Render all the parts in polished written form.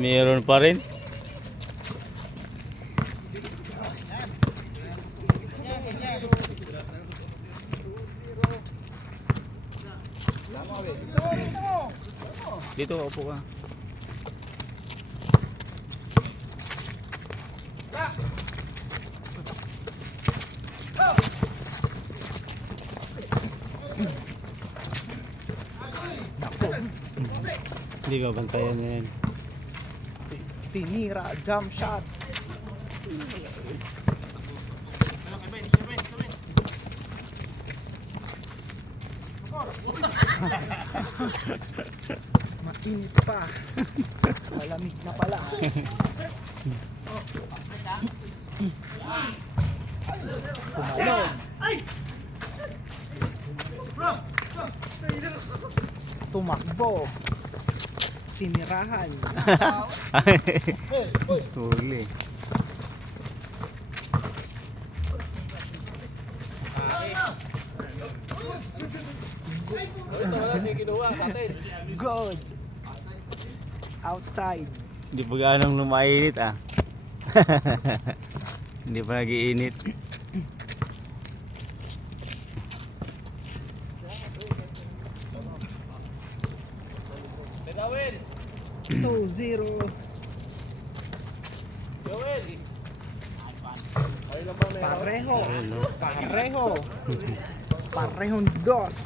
Meron pa rin. Dito upo ka. Hindi ko bantayan yan. Tinira, jump shot. Mainit pa. Malamig na pala. Tumalog. Tumakbo. Tinirahan. Huli. Good. Outside. Hindi pa ganong lumainit ah. Hindi pa nag-iinit. Dawin. 2-0. Pareho. Pareho. Parehong dos.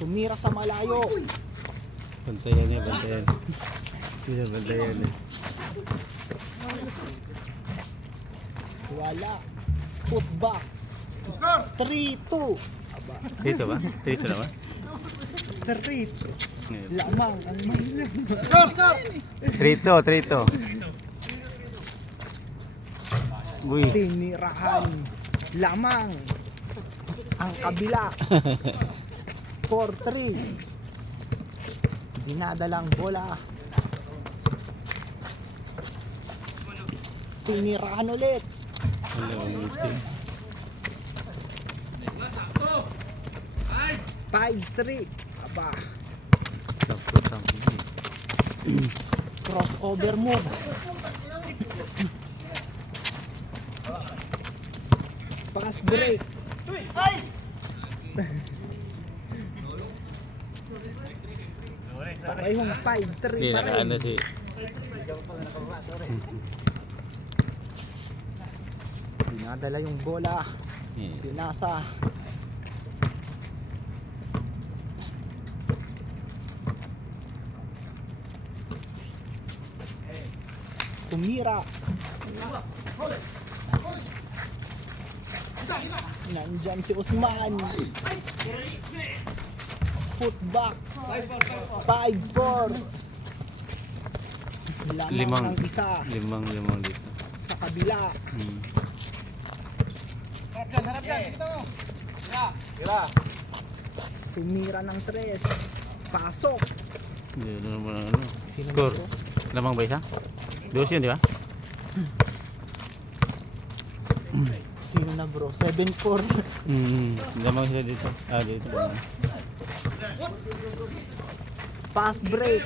Tumira sa malayo. Bantayan niya, bantayan. Hindi na bantayan eh. Wala. Putback. 3-2. Dito ba? Dito na ba? 3-2. Lamang ang mainam. Trito, trito. Uy. Tinirahan. Lamang ang kabila. 4-3. Dinadalang bola. Tinirahan ulit. Hello, meeting. 5-3. Aba. Sakto, sakto. Crossover move. Pass break. Parehong 5-3 Hindi, pa nakaano rin. si... Dinadala yung bola. Hmm. Pinasa. Tumira. Nandyan si Usman. Footback. 5-4. Lamang ng isa Limang dito. sa kabila. Hmm. Tumira ng 3. Pasok. Hindi na naman ano. Sino Score. bro? Lamang ba isa? Dos yun, di ba? Sino na bro? 7-4. Lamang sila dito. Ah, dito. Pass break.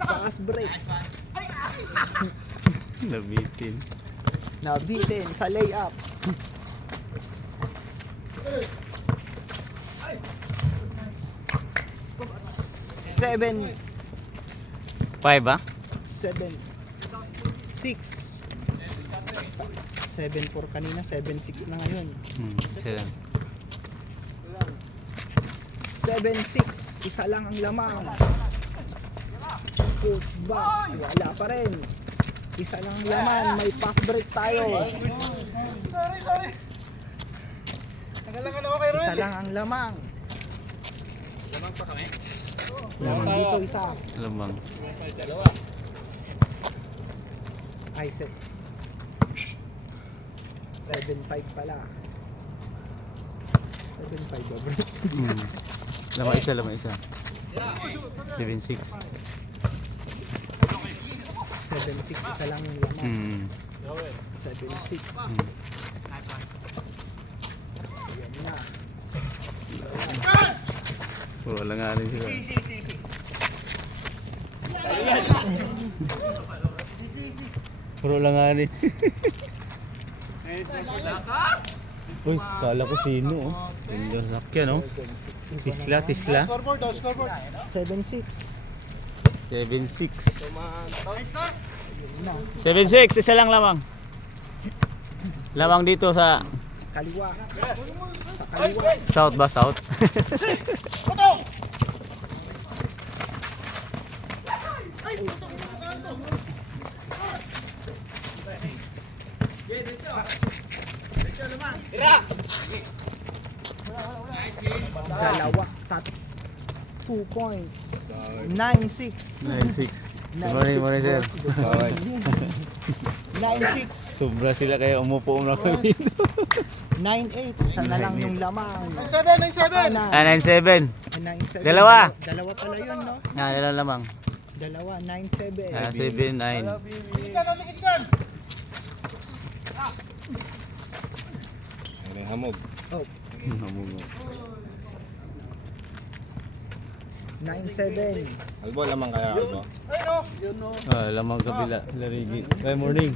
Pass break. Nabitin. Nabitin sa layup. Seven. 5 ba? 7. 6. 7-4 kanina, 7-6 na ngayon. Sila. 7-6, isa lang ang lamang. Footback, wala pa rin. Isa lang ang laman, may pass break tayo. Sorry. Nagalangan ako kay Roel. Isa lang ang lamang. Lamang pa kami? Lamang dito isa. Lamang. Dalawa. Ay, 7-5 pala. 7-5 ba bro? Lamang isa. 7-6. 7-6. 7-6, isa lang yung laman. Hmm. 7-6. Ayan na. Puro alanganin sila. Puro alanganin. Uy, kala ko sino oh. Ganda sa sakyan oh. Tisla, tisla. Scoreboard daw, scoreboard. 7-6. 7-6. Na. 7-6, isa lang lamang. Lamang dito sa Kaliwa. Sa kaliwa. south ba? South? Dalawa. 2 points. 9-6. 9-6. Good morning, morning sir. 9-6. Sobra sila kaya umupo na kami dito. 9-8. Isa na lang yung lamang. 9-7. 9-7. 9-7. Dalawa. Dalawa pala yun, no? Dalawa lamang. Dalawa. 9-7. 7-9. Ano yung hamog? Oh, 9-7. Albo, lamang kaya albo. Lamang kabila. Larigi. Good morning.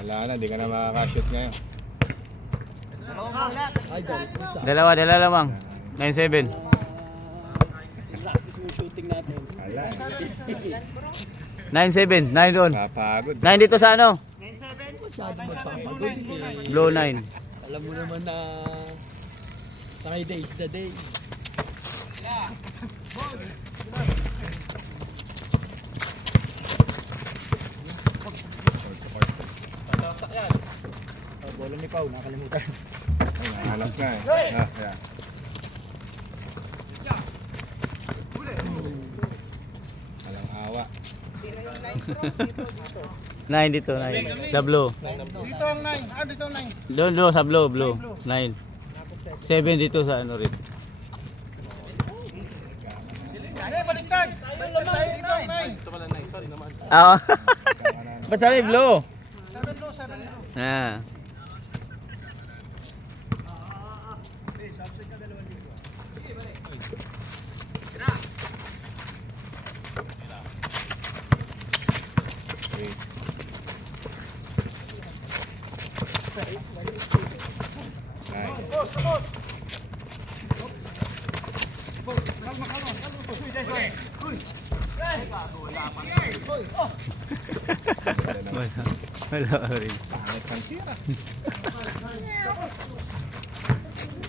Wala na, di ka na makakashoot ngayon. Dalawa lamang. 9-7. Wala. 9-7. 9 doon. Papagod. 9 dito sa ano? Blow 9. Alam mo naman na Friday is the day. Bola ni Pau, nakalimutan. Ay, hanap na eh. Yeah. Walang awa. 9 dito, 9. Sa blue. Dito ang 9. Dito ang 9. Doon sa blue, 9. 7 dito sa ano rin. Baliktad! Dito ang 9. Ah. Ba't sabi blue? 7 blue, 7 blue. Ah. Wala rin. Pangit kang tira.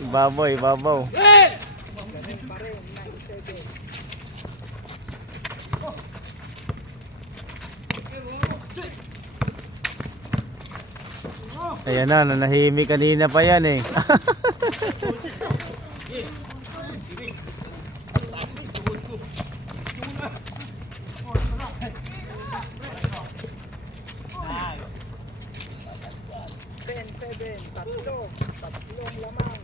Baboy, babaw. Ayan na, nanahimik kanina pa yan eh. Tatlong lamang.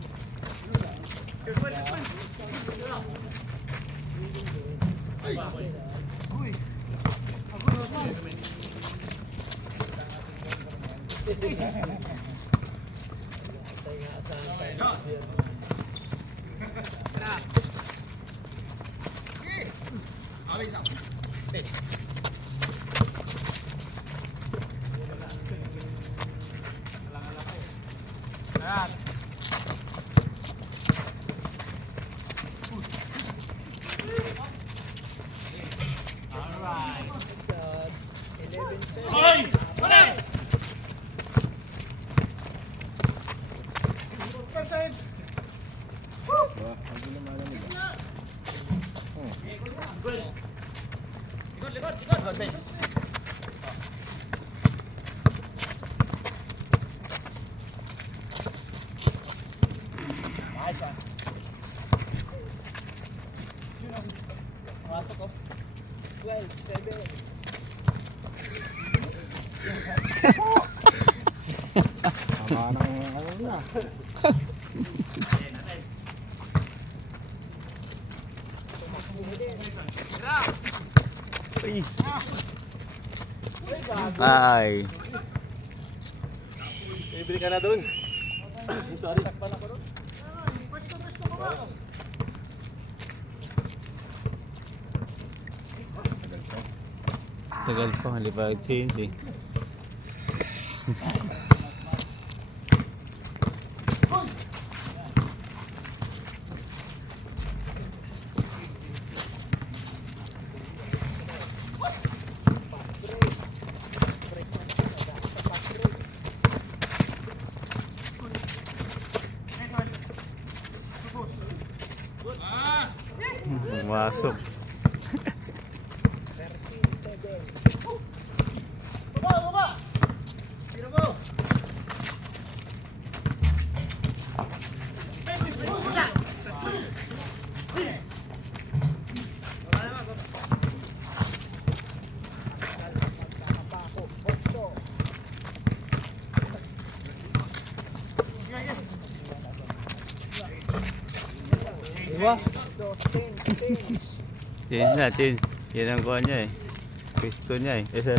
Pasok ko. 12, 7. Tama ng ano na. Uy. Ay. Bibili ka na doon. Sorry, takpan ako doon. Tagal pa, hindi pa change eh. Pumasok. 13-7. Magkakapako, 8. Diba? 2-10. Change na, change. Yan ang kuha niya eh. Pisto niya eh. Isa.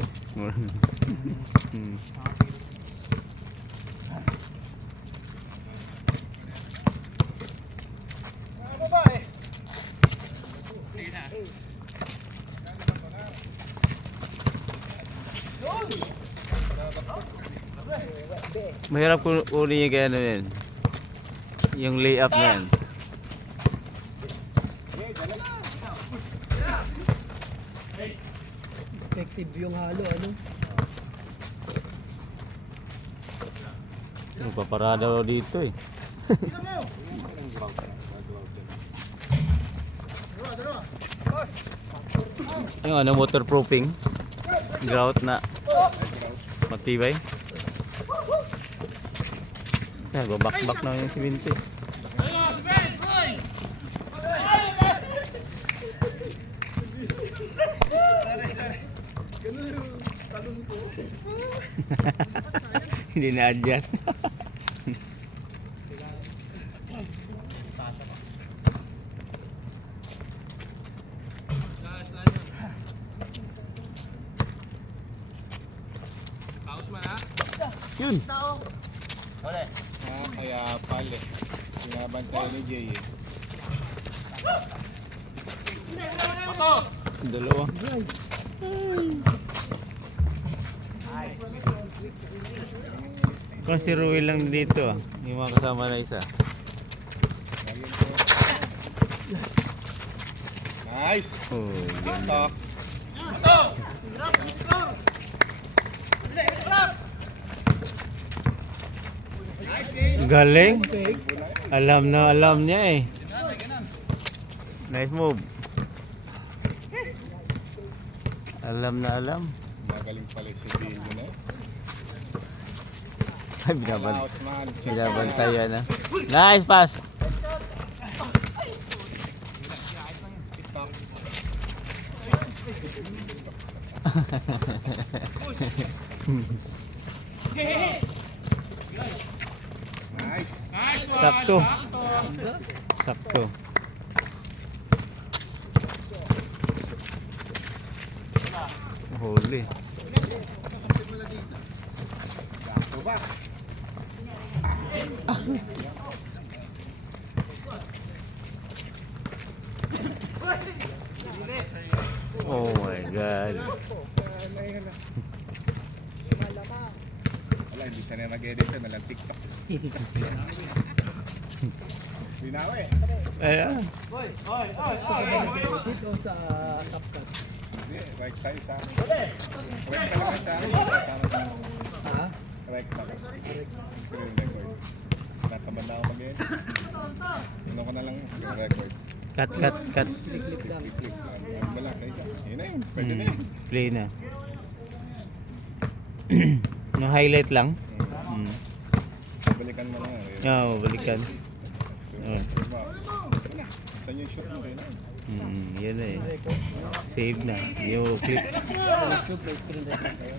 Mahirap kunin yung gano'n yan. Yung layup na yan. Effective yung halo, ano? Paparada daw dito eh. Yung ano, waterproofing. Grout na matibay. Yan, babakbak na yung siminto. Hindi na-adjust. Yun. Kaya pala. Binabantay ni Jay eh. Dalawa. Kung si Ruel lang dito ah. Yung mga kasama na isa. Nice! Oh, Ito. galing. Alam niya eh. Nice move. Alam na alam. Magaling pala si Billy na eh. Ay, binabantayan na. Nice pass. Nice! Sakto. Sakto. Huli. Sakto ba? Oh my God. Malamang. Wala, hindi siya na mag-edit na lang TikTok. Binawa eh. Ayan. Dito sa CapCut. Hindi, right tayo sa akin. Correct talaga sa akin. Ha? Correct talaga. Screen record. Natamad na ako mag-edit. Ano ko na lang yung record. Cut. Click lang. Click. Ano ba lang? Yun na yun. Pwede na yun. Play na. No highlight lang. Balikan mo lang. Oo, balikan. Oh. Saan yung shoot mo rin? Yan na eh. Save na. Yung clip. YouTube, may screen record kayo.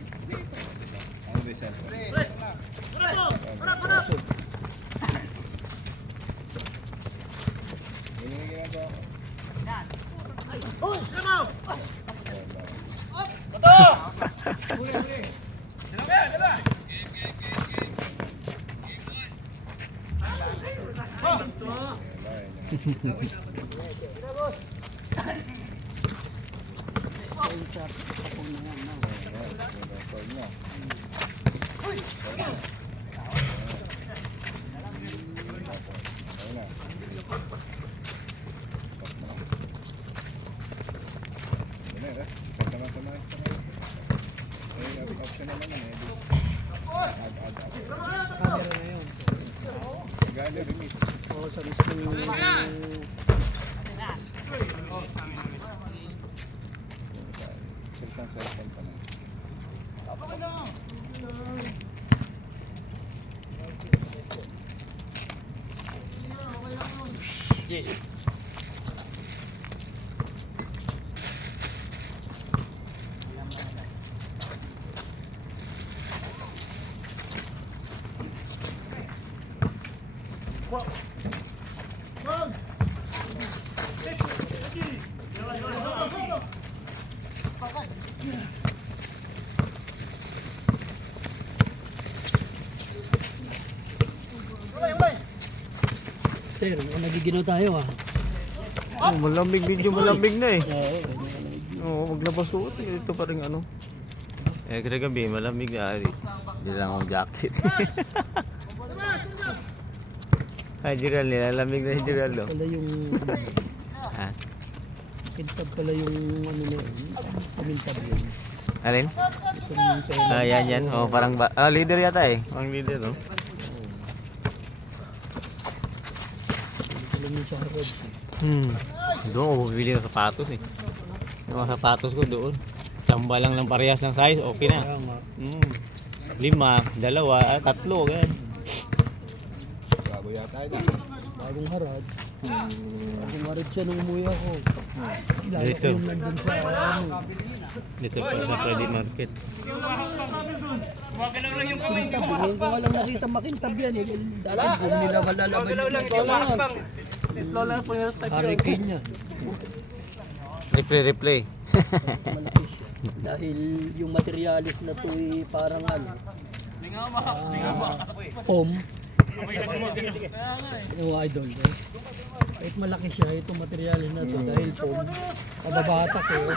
Ano din siya? Yun yung ginagawa ko. Camera na yun. Oo, sa mismong... Isang cellphone pa lang. Sir, nagiginaw tayo ah. Oh, malamig, medyo malamig na eh. Oo, maglabas ko. Ito pa rin ano. Eh, kada gabi, malamig na ari. Hindi lang akong jacket. Ay, Jiral, nilalamig na si Jiral, no? Pala yung... Ha? Kintab pala yung ano na yun. Pamintab yun. Alin? Ah, yan. Oh, parang leader yata eh. Parang leader, no? Alam mo sa harod. Doon ako bibili ng sapatos eh. Yung mga sapatos ko doon. Tsamba lang ng parehas ng size, okay na. Kaya nga. 5, 2, 3, ganyan. Bago yata ito. Bagong harad. Bagong harad siya nung umuwi ako. Lalo Dito. ko yung nandun sa ano. Dito pa sa Friday Market. Kintab. Ngayon ko nga lang nakita makintab yan eh. Dati kung nila malalaban yung Slow lang po yung step. hurricane niya. Replay. Malaki siya. Dahil yung materialis na to ay parang ano. Foam. Yung idol. Kahit malaki siya, itong materialis na to dahil foam. Kababatak eh.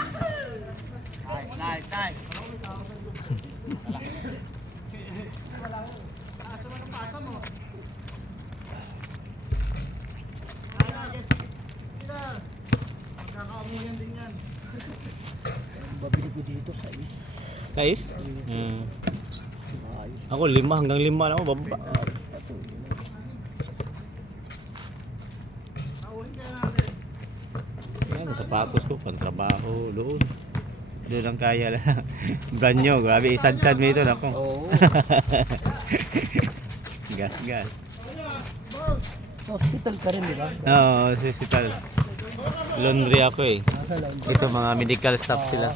Babili ko dito sa is. Size? Ako 5 hanggang 5 lang ako baba. Yan, sapatos ko, pantrabaho, doon. Doon lang kaya lang. Brand nyo, grabe, isad-sad mo ito, nako. Oo. Gas. Sa hospital ka rin, di ba? Oo, hospital. Laundry ako eh. Nasa laundry. Ito mga medical staff sila.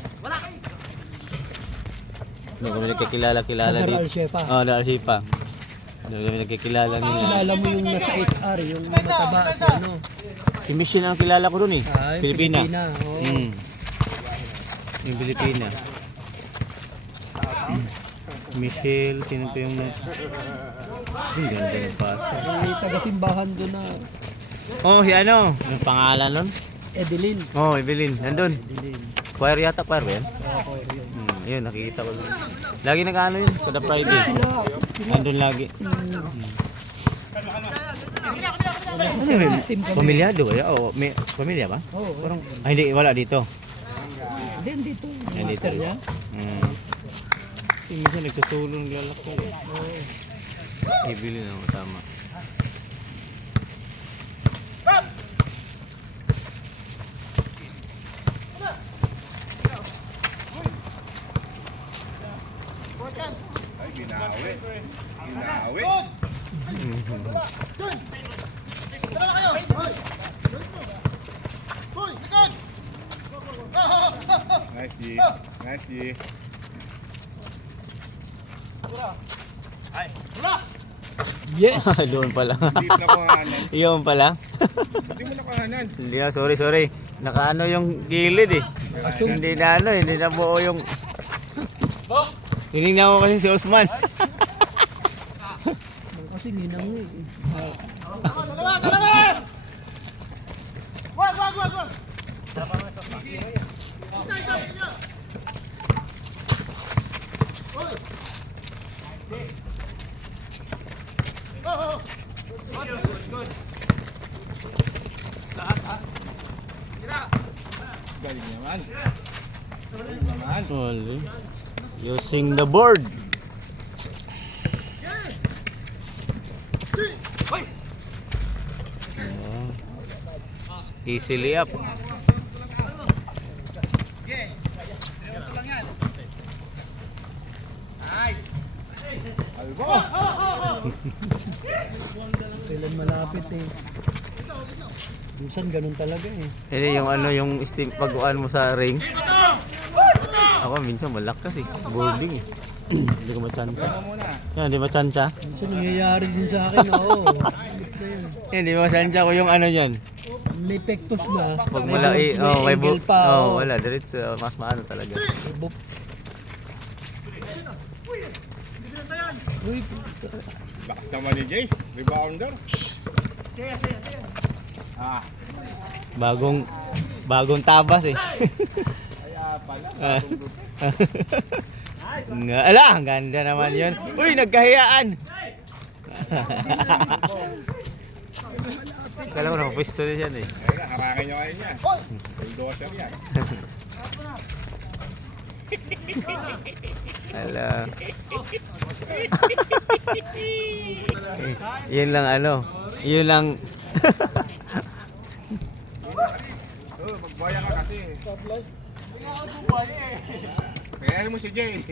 Hindi kami nagkakilala Sa dito. Al-Shefa. Oo, Al-Shefa. Hindi kami nagkakilala nila. Kilala mo yung nasa HR, yung mataba sa ano. Si Michelle ang kilala ko dun eh. Yung Pilipina. Oo. Yung Pilipina. Michelle, sino pa yung ang ganda ng paso. May taga-simbahan doon na Oh, si ano? Anong pangalan nun? Edeline. Oh, Evelyn. Nandun. Edeline. Choir yata, choir ba yan? Oo, yun. Yun, nakikita ko lang. Lagi nag-ano yun, kada Friday. Nandun lagi. Ano yun? Pamilyado kaya? O, may pamilya ba? Oo. Parang, hindi, wala dito. Hindi, dito. Yan dito. Master niya. Yung minsan nagsusulong naglalako. Evelyn ako, tama. Ay, ginawi. Nice G. Yes! Doon pala. Hindi na kuhanan. Iyon pala. Hindi mo na kuhanan. Hindi na, sorry. Nakaano yung gilid eh. Hindi na ano, hindi na buo yung... Tinignan ko kasi si Osman. Kasi kasi ninangi. Galing naman. Galing naman. Wala. Using the board. Oh. Easily up. Albo! Kailan malapit eh. Minsan ganun talaga eh. Hindi yung ano yung steam pag-uan mo sa ring. Ako minsan malakas eh. Boarding eh. Hindi ko matsansa. Yan, hindi matsansa. Minsan nangyayari din sa akin, oo. Basta yun. Yan, hindi matsansa ko yung ano yan. May pectus na. Pag malaki, oh, may angle pa. oh, wala, diretso, mas maano talaga. May bup. Uy, Bakas naman ni Jay. Rebounder. Ah, Bagong tabas eh. kaya pala. Nga, ala, ang ganda naman yun. Uy, nagkahiyaan. Kala ko nakapwesto na yan eh. Ayun na, harangin nyo kayo niya. Bulldozer yan. Ala. Yun lang ano. Yun lang. Oh, magbaya ka kasi. Kaya mo si Jay.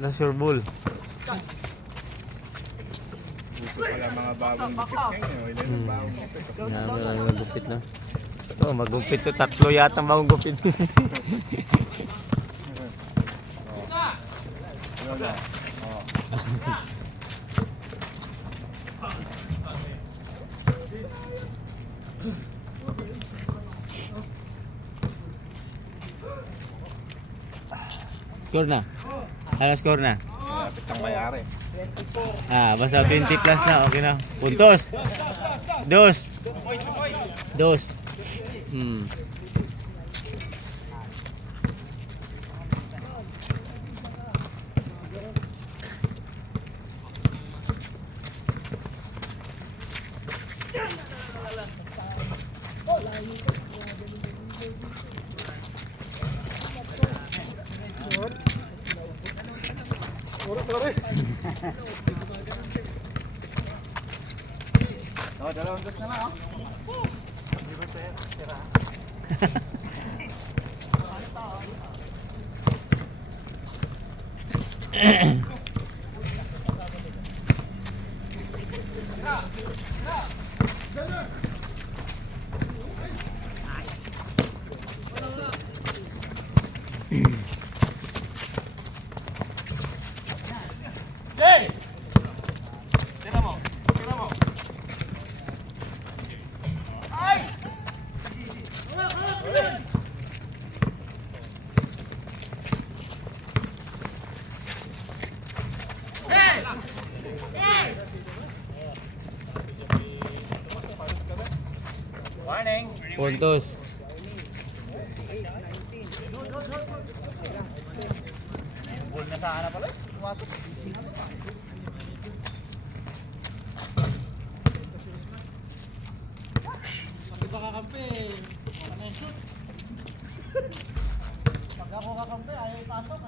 Nasurbol. Gusto pala mga bagong gupit ngayon. Ilan ang bagong gupit? Marami magupit na. Ito, magupit to. 3 yata bagong gupit. Ano na? Oh. Score na. Ano score na? Malapit ang mayari. Ah, basta 20 plus na. Okay na. Puntos. Dos. Hmm. Oh, dalawang dos na lang. Puntos. Ball na sana pala. Pumasok. Iba kakampi. Ano yung shoot? Pag ako kakampi, ayaw ipasok.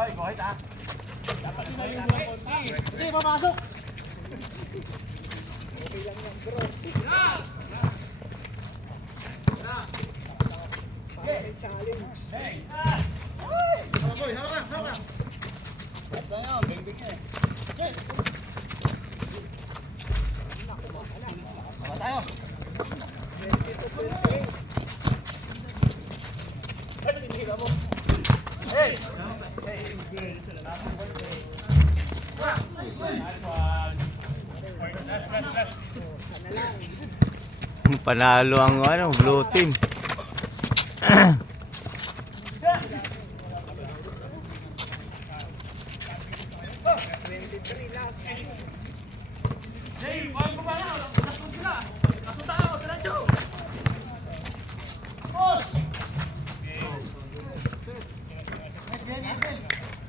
Hoy, go ahead ah. Hindi, papasok! Basta yun, bing-bing eh. Baka tayo. Hey! Panalo ang ano, blue team.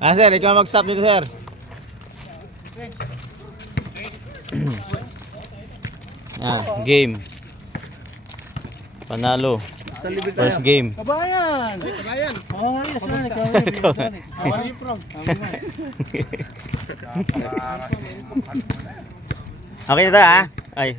Ah, sir, ikaw mag-stop dito, sir. Game. Panalo. Sa libre tayo. First game. Kabayan! Kabayan! Oo, yes, man. Kabayan. How are you from? Okay na tayo, ha? Ay,